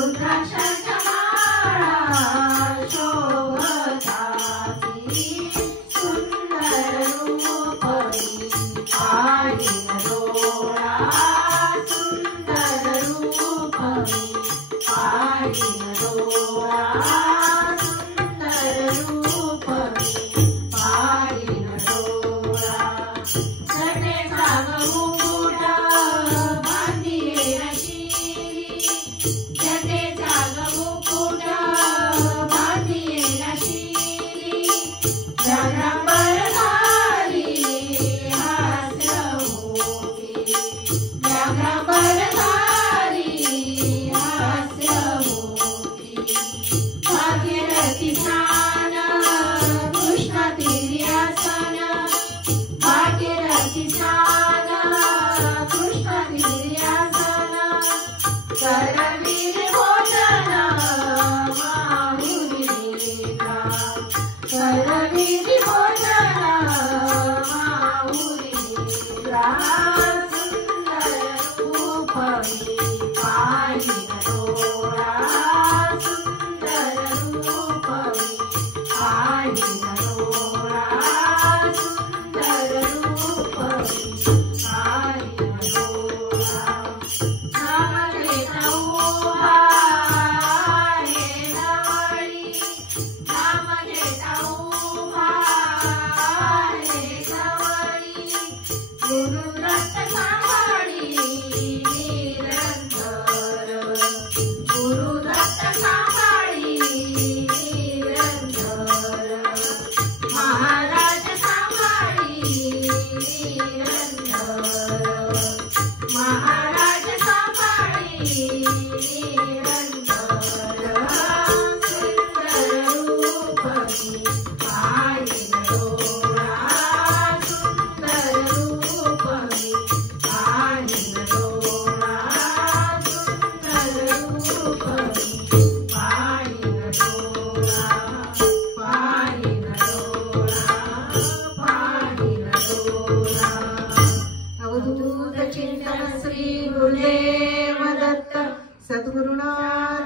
रुद्राक्षाच्या माळा शोभताती सुंदर रूपी पाहिन डोळा सुंदर रूपी पाहिन डोळा सुंदर रूपी पाहिन डोळा जटेचा मुकुट बांधिले शिरी जटेचा मुकुट बांधिले शिरी जगभरधारी हास्यमुखी जगभरधारी हास्यमुखी भागीरथी स्नान कृष्ण तिर्यासन भागीरथी स्नान कृष्ण तिर्यासन करवीर भोजन माहुरी नेत्रा करवीर भोजन माहुरी नेत्रा सुंदर रूपी पाहिन डोळा सुंदर रूपी पाहिन डोळा सुंदर रूपी पाहिन डोळा नाम घेता उभा आहे जवळी नाम घेता उभा आहे जवळी गुरुव्रत सांभाळी निरंतर गुरुव्रत सांभाळी निरंतर महाराज सांभाळी निरंतर महाराज सांभाळी निरंतर सुंदर रूपी पाहिन डोळा सुंदर रूपी पाहिन डोळा सुंदर रूपी पाहिन डोळा पाहिन डोळा पाहिन डोळा अवधूत चिंतन श्री गुरुदेव दत्त सद्गुरुनाथ